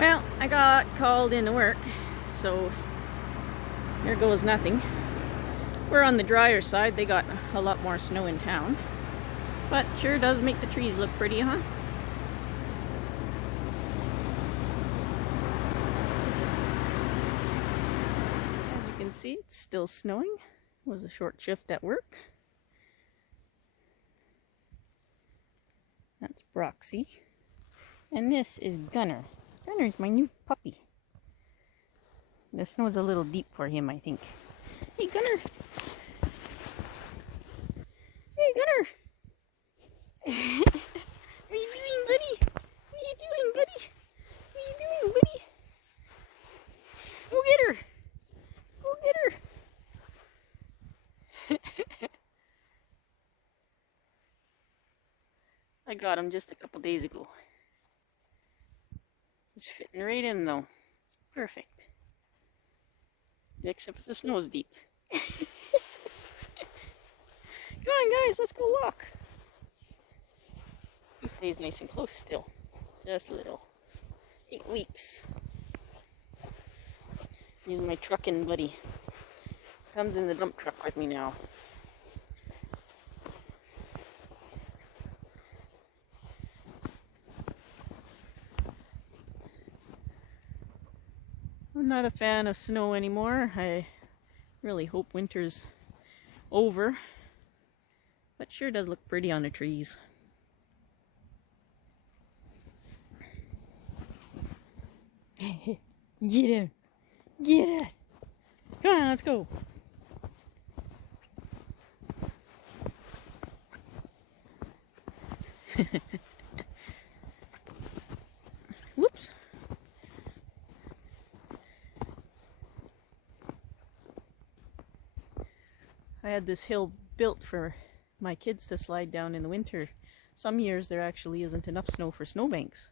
Well, I got called into work, so there goes nothing. We're on the drier side. They got a lot more snow in town. But sure does make the trees look pretty, huh? As you can see, it's still snowing. It was a short shift at work. That's Broxy. And this is Gunner. Gunner's my new puppy. The snow's a little deep for him, I think. Hey, Gunner! Hey, Gunner! What are you doing, buddy? What are you doing, buddy? What are you doing, buddy? Go get her! Go get her! I got him just a couple days ago. It's fitting right in though. It's perfect. Except for the snow's deep. Come on guys, let's go walk. He stays nice and close still. Just a little. 8 weeks. He's my trucking buddy. Comes in the dump truck with me now. I'm not a fan of snow anymore. I really hope winter's over. But sure does look pretty on the trees. Get him! Get it! Come on, let's go! Whoops! I had this hill built for my kids to slide down in the winter. Some years there actually isn't enough snow for snowbanks.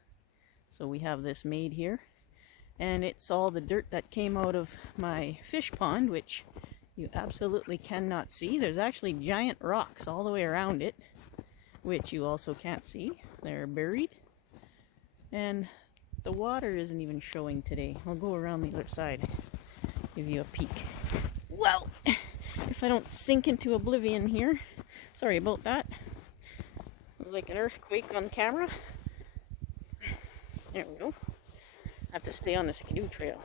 So we have this made here. And it's all the dirt that came out of my fish pond, which you absolutely cannot see. There's actually giant rocks all the way around it, which you also can't see. They're buried. And the water isn't even showing today. I'll go around the other side, give you a peek. Well, if I don't sink into oblivion here. Sorry about that. It was like an earthquake on camera. There we go. I have to stay on the skidoo trail.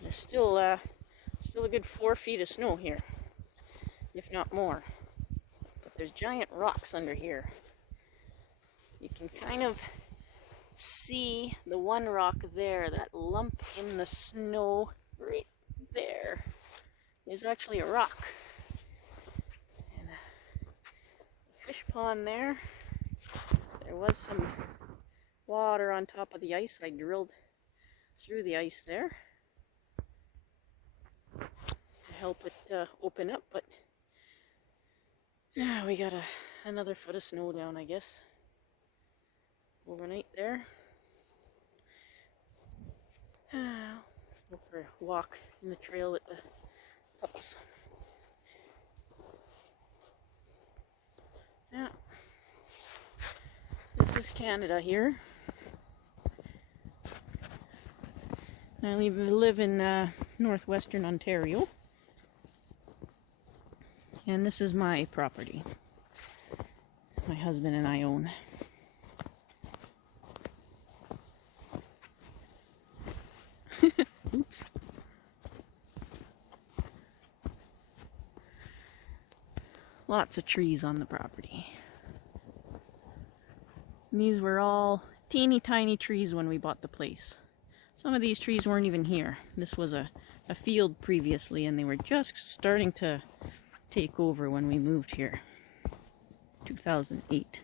There's still a good 4 feet of snow here, if not more. But there's giant rocks under here. You can kind of see the one rock there, that lump in the snow right there is actually a rock. And a fish pond there. There was some water on top of the ice. I drilled through the ice there to help it open up, but yeah, we got another foot of snow down, I guess, overnight there. Go for a walk in the trail with the pups. Yeah, this is Canada here. I live in northwestern Ontario, and this is my property. My husband and I own. Oops. Lots of trees on the property. And these were all teeny tiny trees when we bought the place. Some of these trees weren't even here. This was a field previously, and they were just starting to take over when we moved here. 2008.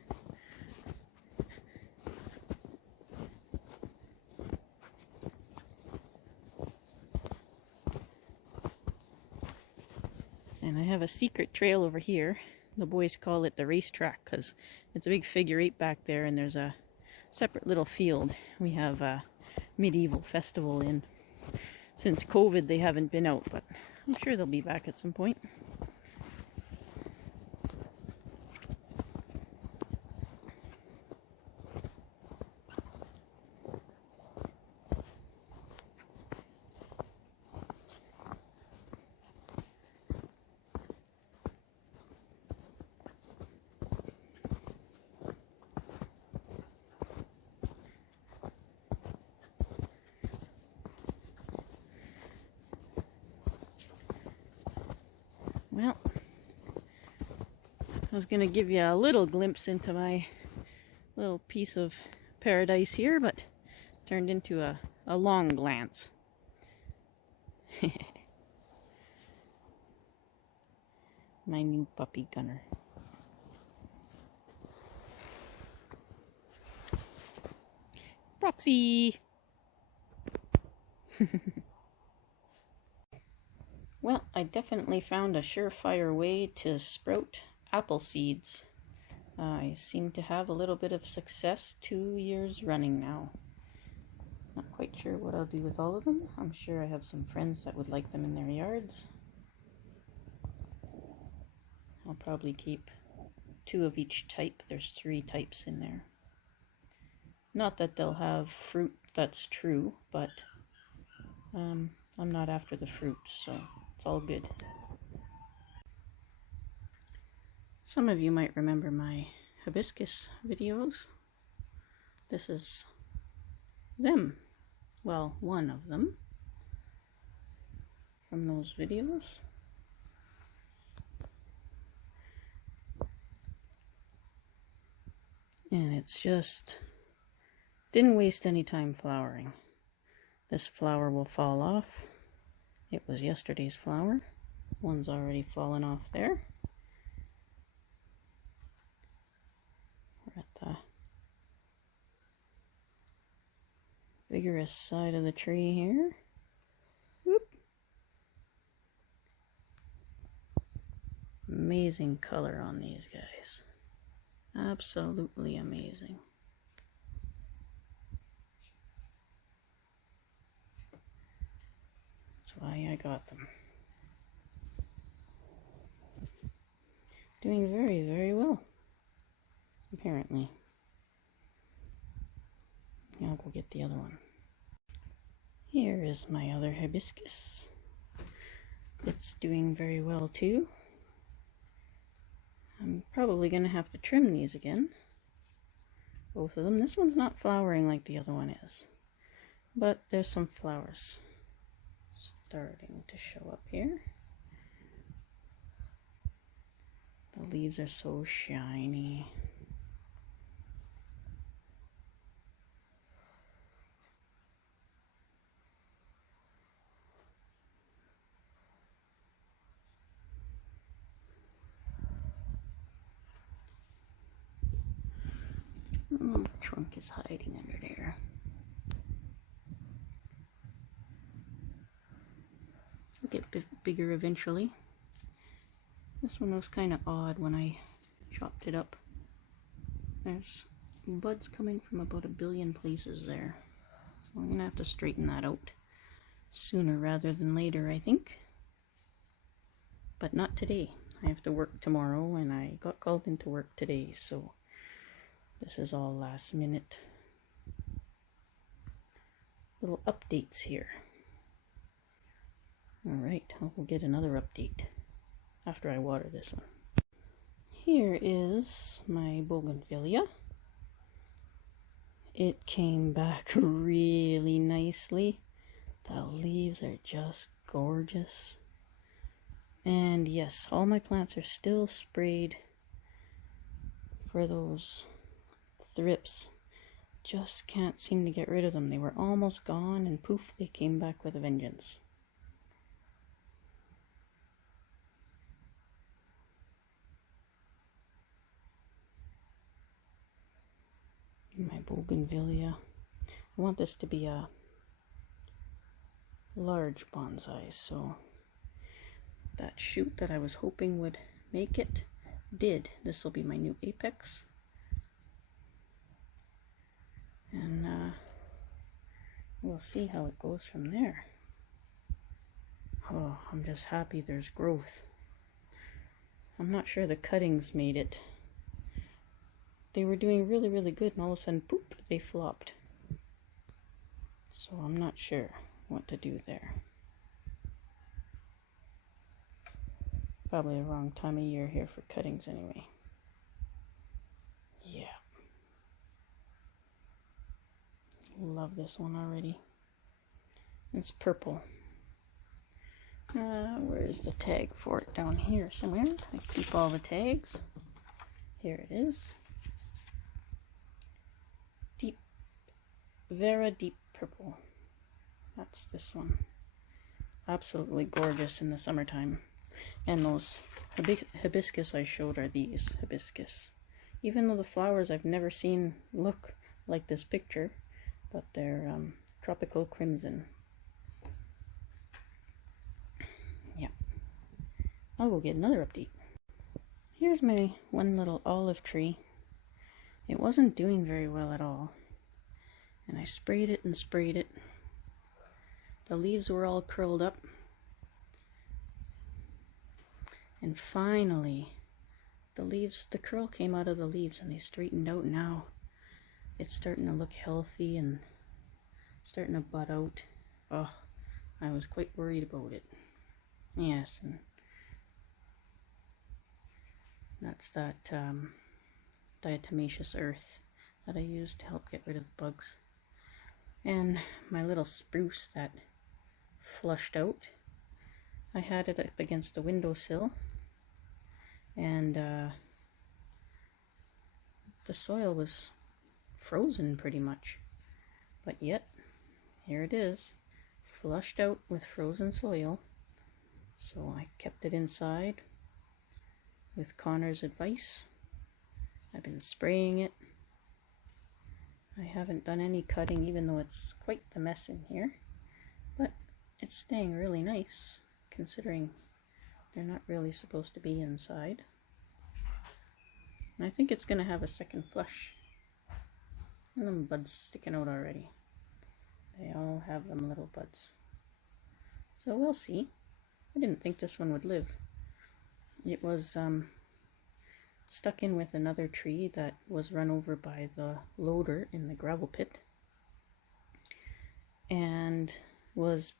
And I have a secret trail over here. The boys call it the Racetrack because it's a big figure 8 back there, and there's a separate little field. We have a medieval festival in. Since COVID they haven't been out, but I'm sure they'll be back at some point. I was going to give you a little glimpse into my little piece of paradise here, but turned into a long glance. My new puppy Gunner. Roxy! Well, I definitely found a surefire way to sprout apple seeds. I seem to have a little bit of success 2 years running now. Not quite sure what I'll do with all of them. I'm sure I have some friends that would like them in their yards. I'll probably keep 2 of each type. There's 3 types in there. Not that they'll have fruit, that's true, but I'm not after the fruit, so it's all good. Some of you might remember my hibiscus videos. This is them. Well, one of them from those videos. And it's just didn't waste any time flowering. This flower will fall off. It was yesterday's flower. One's already fallen off there. We're at the vigorous side of the tree here. Whoop. Amazing color on these guys. Absolutely amazing. That's why I got them. Doing very, very well. Apparently. I'll go get the other one. Here is my other hibiscus. It's doing very well too. I'm probably going to have to trim these again. Both of them. This one's not flowering like the other one is. But there's some flowers starting to show up here. The leaves are so shiny. Oh, the trunk is hiding under there. It'll get bigger eventually. This one was kind of odd when I chopped it up. There's buds coming from about 1 billion places there. So I'm going to have to straighten that out sooner rather than later, I think. But not today. I have to work tomorrow and I got called into work today, so this is all last minute. Little updates here. Alright, I'll go get another update after I water this one. Here is my Bougainvillea. It came back really nicely. The leaves are just gorgeous. And yes, all my plants are still sprayed for those thrips. Just can't seem to get rid of them. They were almost gone and poof, they came back with a vengeance. My Bougainvillea. I want this to be a large bonsai, so that shoot that I was hoping would make it did. This will be my new apex. And we'll see how it goes from there. Oh, I'm just happy there's growth. I'm not sure the cuttings made it. They were doing really, really good, and all of a sudden, poop, they flopped. So I'm not sure what to do there. Probably the wrong time of year here for cuttings anyway. Yeah. Love this one already. It's purple. Where's the tag for it? Down here somewhere. I keep all the tags. Here it is. Very deep purple. That's this one. Absolutely gorgeous in the summertime. And those hibiscus I showed are these hibiscus. Even though the flowers I've never seen look like this picture, but they're tropical crimson. Yeah. I'll go get another update. Here's my one little olive tree. It wasn't doing very well at all. And I sprayed it and sprayed it. The leaves were all curled up. And finally, the curl came out of the leaves and they straightened out. Now it's starting to look healthy and starting to bud out. Oh, I was quite worried about it. Yes, and that's that diatomaceous earth that I used to help get rid of the bugs. And my little spruce that flushed out, I had it up against the windowsill, and the soil was frozen pretty much, but yet here it is, flushed out with frozen soil. So I kept it inside with Connor's advice. I've been spraying it. I haven't done any cutting, even though it's quite the mess in here, but it's staying really nice considering they're not really supposed to be inside. And I think it's going to have a second flush. And them buds sticking out already. They all have them little buds. So we'll see. I didn't think this one would live. It was stuck in with another tree that was run over by the loader in the gravel pit and was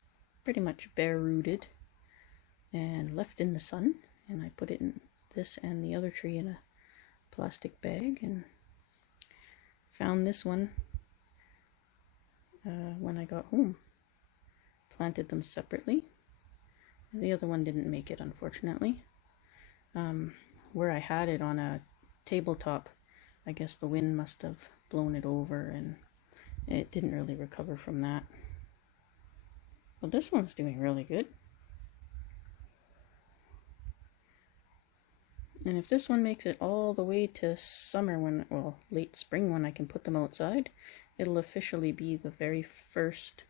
pretty much bare rooted and left in the sun. And I put it in this and the other tree in a plastic bag and found this one when I got home. Planted them separately. The other one didn't make it, unfortunately. Where I had it on a tabletop, I guess the wind must have blown it over and it didn't really recover from that. Well, this one's doing really good. And if this one makes it all the way to summer, late spring when I can put them outside, it'll officially be the very first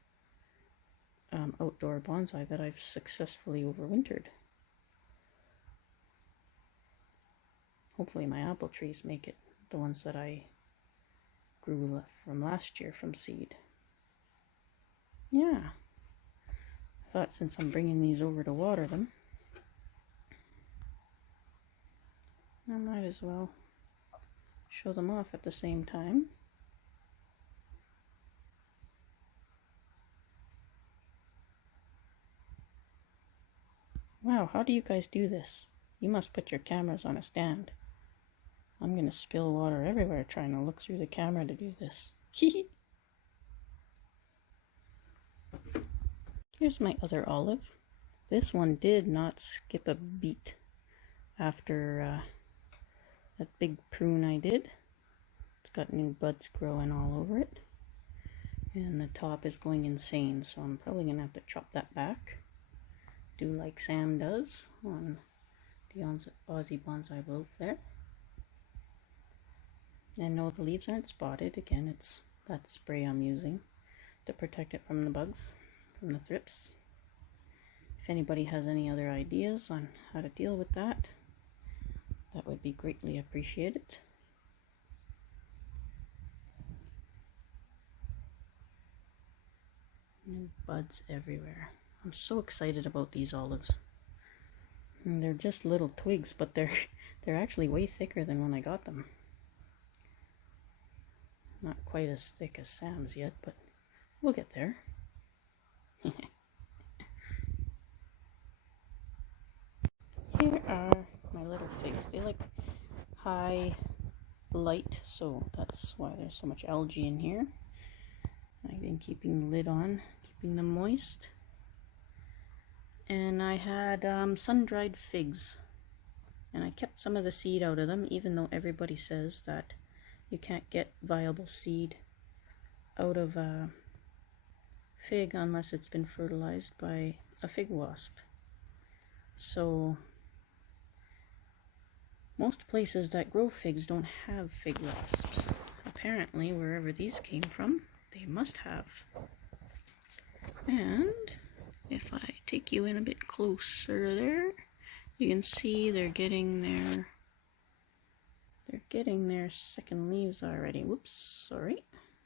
outdoor bonsai that I've successfully overwintered. Hopefully my apple trees make it, the ones that I grew from last year from seed. Yeah, I thought since I'm bringing these over to water them, I might as well show them off at the same time. Wow, how do you guys do this? You must put your cameras on a stand. I'm gonna spill water everywhere trying to look through the camera to do this. Here's my other olive. This one did not skip a beat after that big prune I did. It's got new buds growing all over it. And the top is going insane, so I'm probably gonna have to chop that back. Do like Sam does on the Aussie Bonsai blog there. And no, the leaves aren't spotted. Again, it's that spray I'm using to protect it from the bugs, from the thrips. If anybody has any other ideas on how to deal with that, that would be greatly appreciated. New buds everywhere. I'm so excited about these olives. And they're just little twigs, but they're actually way thicker than when I got them. Not quite as thick as Sam's yet, but we'll get there. Here are my little figs. They like high light, so that's why there's so much algae in here. I've been keeping the lid on, keeping them moist. And I had sun-dried figs And I kept some of the seed out of them, even though everybody says that you can't get viable seed out of a fig unless it's been fertilized by a fig wasp. So most places that grow figs don't have fig wasps. Apparently, wherever these came from, they must have. And if I take you in a bit closer there, you can see they're getting their second leaves already. Whoops, sorry.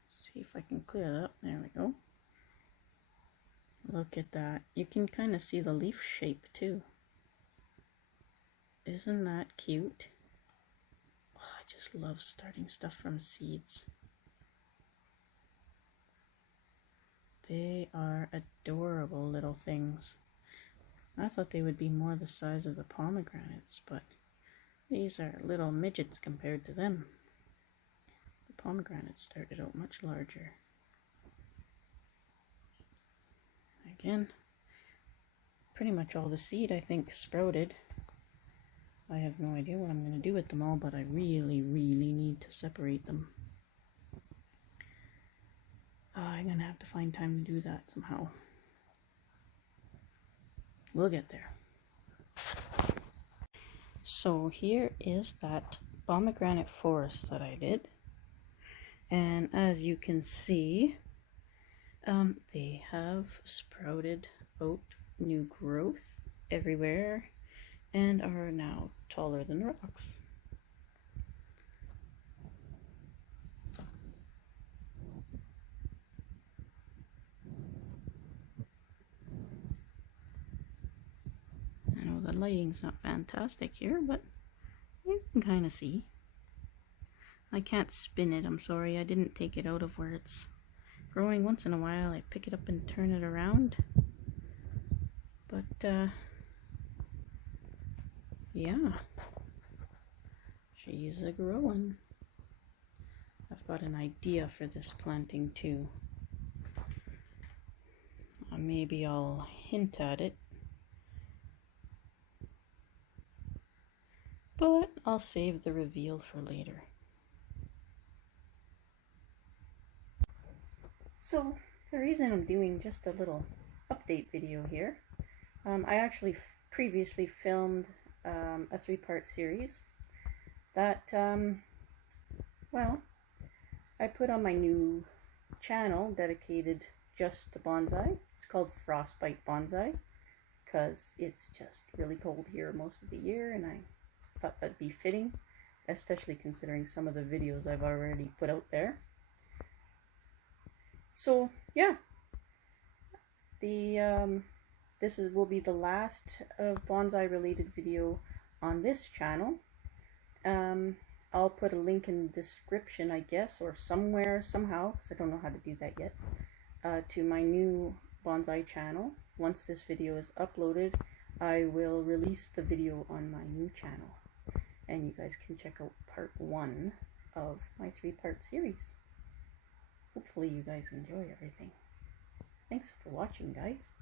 See if I can clear that up. There we go. Look at that. You can kind of see the leaf shape too. Isn't that cute? Oh, I just love starting stuff from seeds. They are adorable little things. I thought they would be more the size of the pomegranates, but these are little midgets compared to them. The pomegranates started out much larger. Again, pretty much all the seed I think sprouted. I have no idea what I'm going to do with them all, but I really, really need to separate them. I'm going to have to find time to do that somehow. We'll get there. So here is that pomegranate forest that I did. And as you can see, they have sprouted out new growth everywhere and are now taller than rocks. I know the lighting's not fantastic here, but you can kind of see. I can't spin it, I'm sorry, I didn't take it out of where it's growing. Once in a while I pick it up and turn it around. But yeah, she's a growing. I've got an idea for this planting too. Maybe I'll hint at it, but I'll save the reveal for later. So the reason I'm doing just a little update video here, I actually previously filmed a 3-part series that, well, I put on my new channel dedicated just to bonsai. It's called Frostbite Bonsai because it's just really cold here most of the year, and I thought that'd be fitting, especially considering some of the videos I've already put out there. So yeah, this will be the last bonsai related video on this channel. I'll put a link in the description, I guess, or somewhere, somehow, because I don't know how to do that yet, to my new bonsai channel. Once this video is uploaded, I will release the video on my new channel, and you guys can check out part 1 of my 3-part series. Hopefully you guys enjoy everything. Thanks for watching, guys.